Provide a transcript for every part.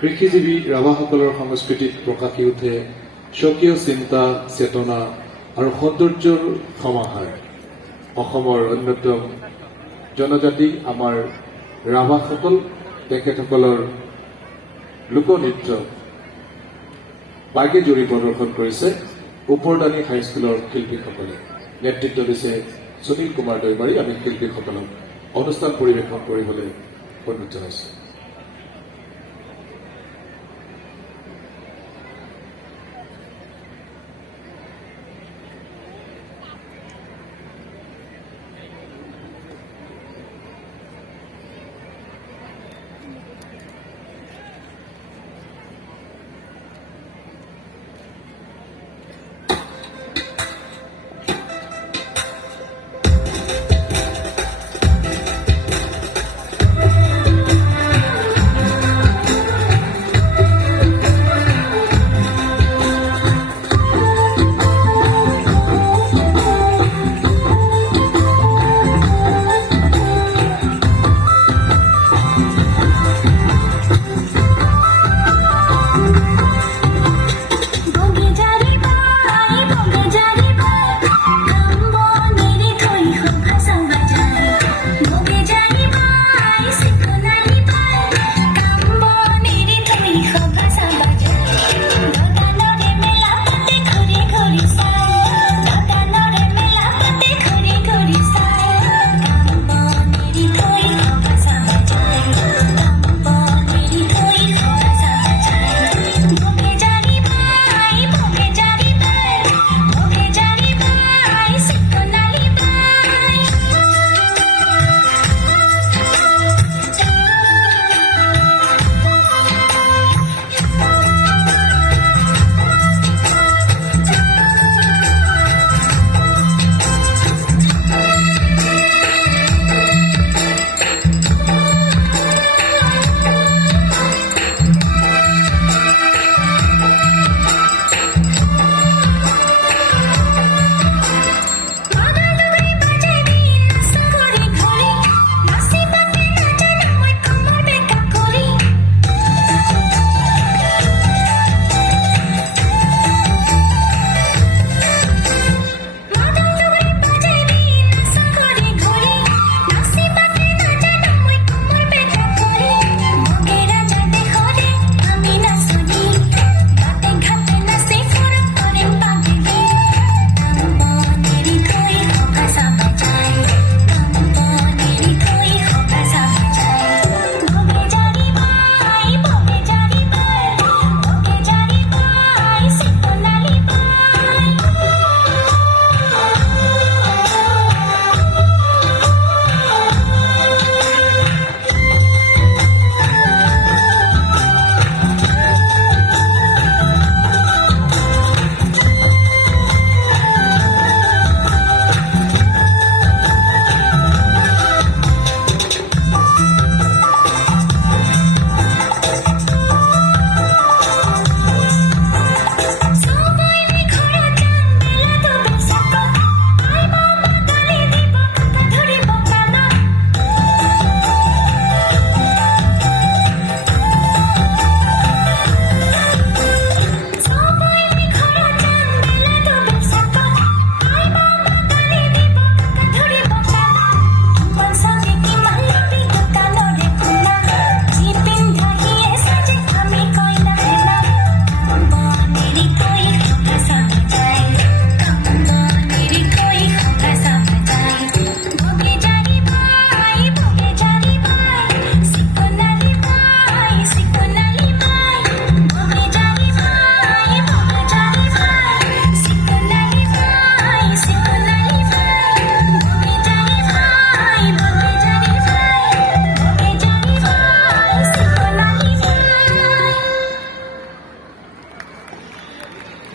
কৃষিজীৱী ৰাভাসকলৰ সংস্কৃতিত প্ৰকাশি উঠে স্বকীয় চিন্তা চেতনা আৰু সৌন্দৰ্যৰ সমাহাৰ অসমৰ অন্যতম জনজাতি আমাৰ ৰাভাসকল তেখেতসকলৰ লোকনৃত্য বাগেজুৰি প্ৰদৰ্শন কৰিছে ওপৰদানী হাইস্কুলৰ শিল্পীসকলে নেতৃত্ব দিছে সুনীল কুমাৰ দৈমাৰী আমি শিল্পীসকলক অনুষ্ঠান পৰিৱেশন কৰিবলৈ অনুৰোধ জনাইছো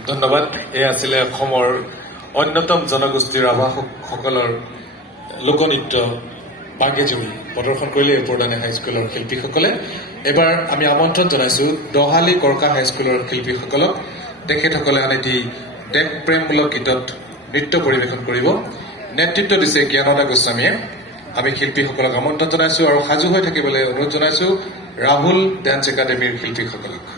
ধন্যবাদ এই আছিলে অসমৰ অন্যতম জনগোষ্ঠীৰ ৰাভাসকলৰ লোকনৃত্য বাগেজুৰি প্ৰদৰ্শন কৰিলে ওপৰদানী হাইস্কুলৰ শিল্পীসকলে এবাৰ আমি আমন্ত্ৰণ জনাইছো দহালি কৰকা হাইস্কুলৰ শিল্পীসকলক তেখেতসকলে আন এটি দেশ প্ৰেমমূলক গীতত নৃত্য পৰিৱেশন কৰিব নেতৃত্ব দিছে জ্ঞানদা গোস্বামীয়ে আমি শিল্পীসকলক আমন্ত্ৰণ জনাইছো আৰু সাজু হৈ থাকিবলৈ অনুৰোধ জনাইছো ৰাহুল ডান্স একাডেমীৰ শিল্পীসকলক।